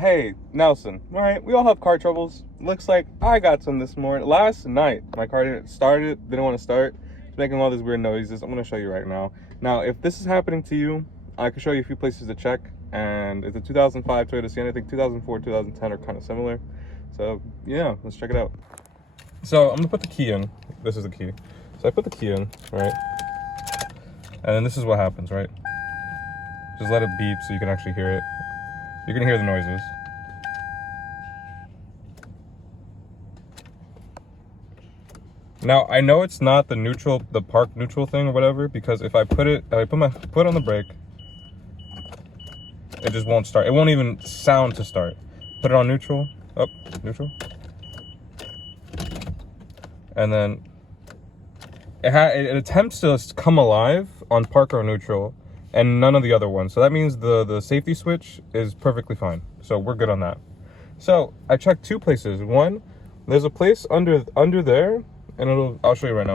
Hey, Nelson, all right, we all have car troubles. Looks like I got some this morning. Last night, my car didn't want to start. It's making all these weird noises. I'm going to show you right now. Now, if this is happening to you, I can show you a few places to check. And it's a 2005 Toyota Sienna. I think 2004, 2010 are kind of similar. So, yeah, let's check it out. So, I'm going to put the key in. This is the key. So, I put the key in, right? And then this is what happens, right? Just let it beep so you can actually hear it. You can hear the noises. Now I know it's not the neutral, the park neutral thing or whatever, because if I put it on the brake, it just won't start. It won't even sound to start. Put it on neutral, up, neutral, and then it attempts to come alive on park or neutral, and none of the other ones. So that means the safety switch is perfectly fine. So we're good on that. So I checked two places. One, there's a place under there, and I'll show you right now.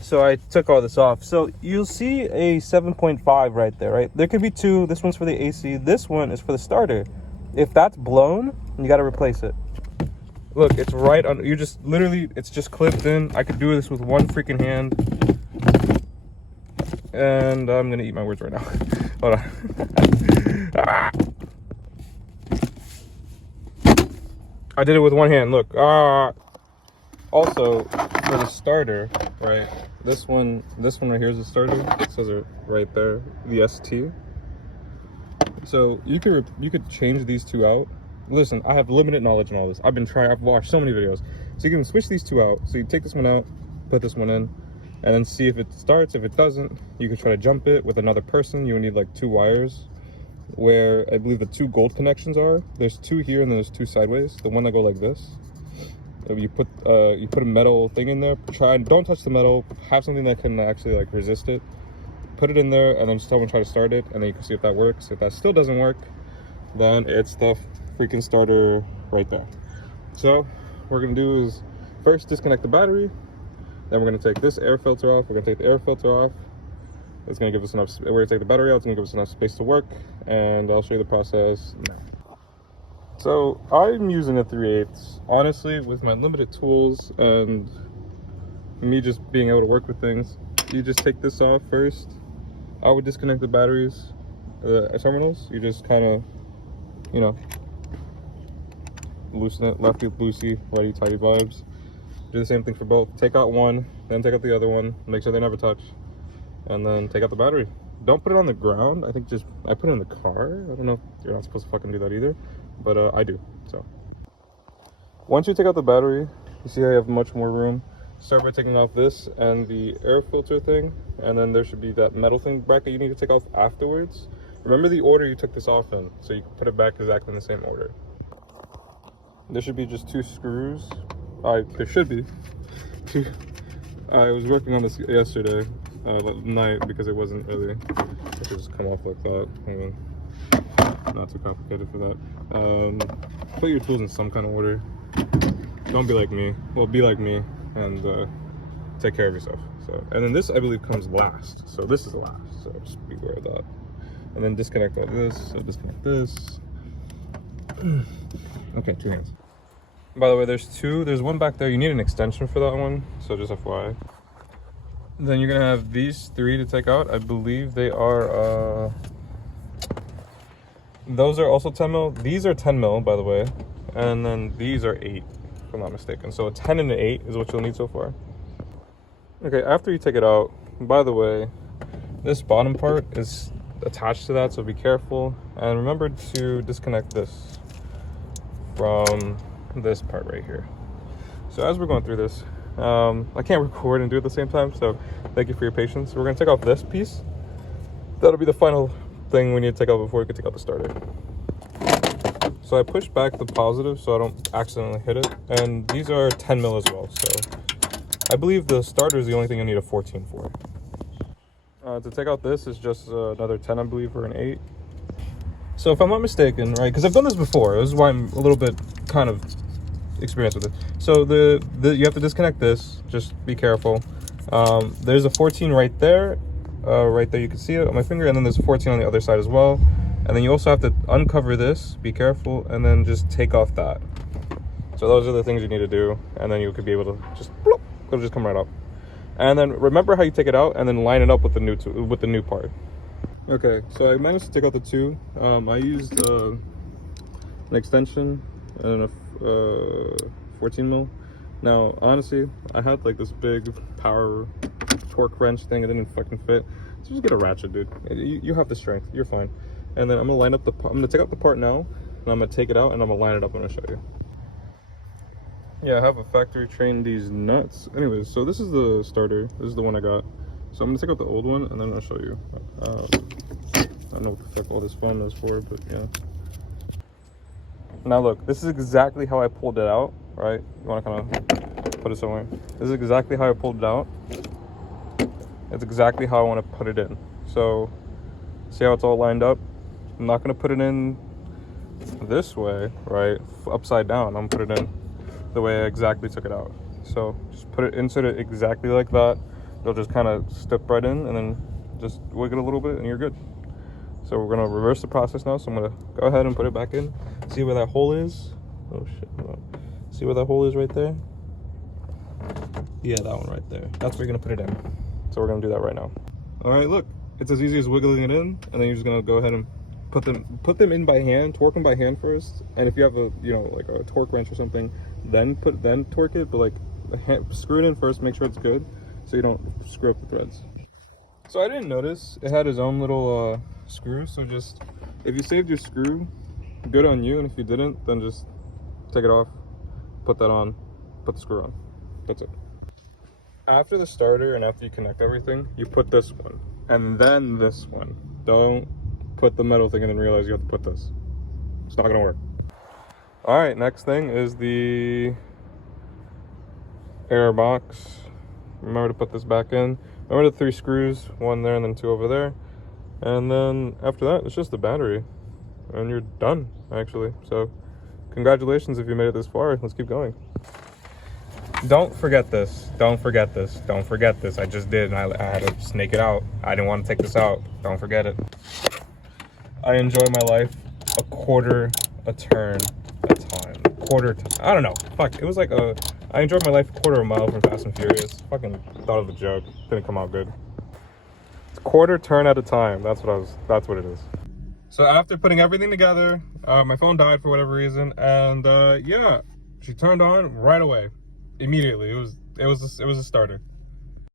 So I took all this off. So you'll see a 7.5 right there, right? There could be two. This one's for the AC. This one is for the starter. If that's blown, you got to replace it. Look, it's right on. You just literally, it's just clipped in. I could do this with one freaking hand. And I'm gonna eat my words right now. Hold on. I did it with one hand. Look. Also, for the starter, right? This one right here is the starter. It says it right there, the ST. So you could change these two out. Listen, I have limited knowledge in all this. I've watched so many videos. So you can switch these two out. So you take this one out, put this one in, and then see if it starts. If it doesn't, you could try to jump it with another person. You would need like two wires, where I believe the two gold connections are. There's two here and then there's two sideways. The one that go like this. You put a metal thing in there. Don't touch the metal. Have something that can actually like resist it. Put it in there and then just try to start it, and then you can see if that works. If that still doesn't work, then it's the freaking starter right there. So what we're gonna do is first disconnect the battery. Then we're going to take this air filter off. We're going to take the air filter off. It's going to give us enough. We're going to take the battery out. It's going to give us enough space to work. And I'll show you the process now. So I'm using a 3/8. Honestly, with my limited tools and me just being able to work with things, you just take this off first. I would disconnect the batteries, the terminals. You just kind of, you know, loosen it, lefty loosey, righty tighty vibes. Do the same thing for both. Take out one, then take out the other one. Make sure they never touch, and then take out the battery. Don't put it on the ground. I think I put it in the car. I don't know if you're not supposed to fucking do that either, but I do. So once you take out the battery, you see how you have much more room. Start by taking off this and the air filter thing, and then there should be that metal thing bracket you need to take off afterwards. Remember the order you took this off in, so you can put it back exactly in the same order. There should be just two screws. There should be two. I was working on this yesterday night because it wasn't really. It just come off like that. Not too complicated for that. Put your tools in some kind of order. Don't be like me. Well, be like me and take care of yourself. So, and then this I believe comes last. So this is last. So just beware of that. And then disconnect all this. So disconnect this. Okay, two hands. By the way, there's one back there. You need an extension for that one, so just FYI. Then you're gonna have these three to take out. I believe they are, those are also 10 mil. These are 10 mil, by the way. And then these are 8, if I'm not mistaken. So a 10 and an 8 is what you'll need so far. Okay, after you take it out, by the way, this bottom part is attached to that, so be careful. And remember to disconnect this from this part right here. So as we're going through this, I can't record and do it at the same time, so thank you for your patience. We're going to take off this piece. That'll be the final thing we need to take out before we can take out the starter. So I pushed back the positive so I don't accidentally hit it, and these are 10 mil as well, so I believe the starter is the only thing I need a 14 for. To take out this is just another 10, I believe, or an 8. So if I'm not mistaken, right, because I've done this before, this is why I'm a little bit kind of experience with it. So you have to disconnect this. Just be careful. There's a 14 right there you can see it on my finger, and then there's a 14 on the other side as well. And then you also have to uncover this, be careful, and then just take off that. So those are the things you need to do, and then you could be able to just, bloop, it'll just come right up. And then remember how you take it out, and then line it up with the new part. Okay, so I managed to take out the two. I used an extension and a 14 mil. Now, honestly, I had like this big power torque wrench thing. It didn't fucking fit. So just get a ratchet, dude. You have the strength. You're fine. And then I'm gonna line up I'm gonna take out the part now, and I'm gonna take it out, and I'm gonna line it up when I show you. Yeah, I have a factory trained these nuts. Anyways, so this is the starter. This is the one I got. So I'm gonna take out the old one, and then I'll show you. I don't know what the fuck all this fun is for, but yeah. Now look, this is exactly how I pulled it out, right? You wanna kind of put it somewhere. This is exactly how I pulled it out. It's exactly how I wanna put it in. So, see how it's all lined up? I'm not gonna put it in this way, right? Upside down, I'm gonna put it in the way I exactly took it out. So just insert it exactly like that. It'll just kind of step right in, and then just wiggle it a little bit, and you're good. So we're gonna reverse the process now. So I'm gonna go ahead and put it back in. See where that hole is? Oh shit, hold on. See where that hole is right there? Yeah, that one right there. That's where you're gonna put it in. So we're gonna do that right now. All right, look, it's as easy as wiggling it in, and then you're just gonna go ahead and put them in by hand, torque them by hand first. And if you have a, you know, like a torque wrench or something, then torque it, but like screw it in first, make sure it's good, so you don't screw up the threads. So I didn't notice it had his own little screw. So just, if you saved your screw, good on you. And if you didn't, then just take it off, put that on, put the screw on. That's it. After the starter and after you connect everything, you put this one and then this one. Don't put the metal thing and then realize you have to put this. It's not gonna work. All right, next thing is the air box. Remember to put this back in. Remember the 3 screws, one there and then 2 over there. And then after that, it's just the battery. And you're done, actually. So congratulations if you made it this far. Let's keep going. Don't forget this. Don't forget this. Don't forget this. I just did, and I had to snake it out. I didn't want to take this out. Don't forget it. I enjoy my life a quarter a turn a time. I don't know. Fuck. It was like I enjoyed my life a quarter of a mile from Fast and Furious. Fucking thought of a joke. Didn't come out good. It's quarter turn at a time. That's what it is. So after putting everything together, my phone died for whatever reason, and yeah, she turned on right away, immediately. It was a starter.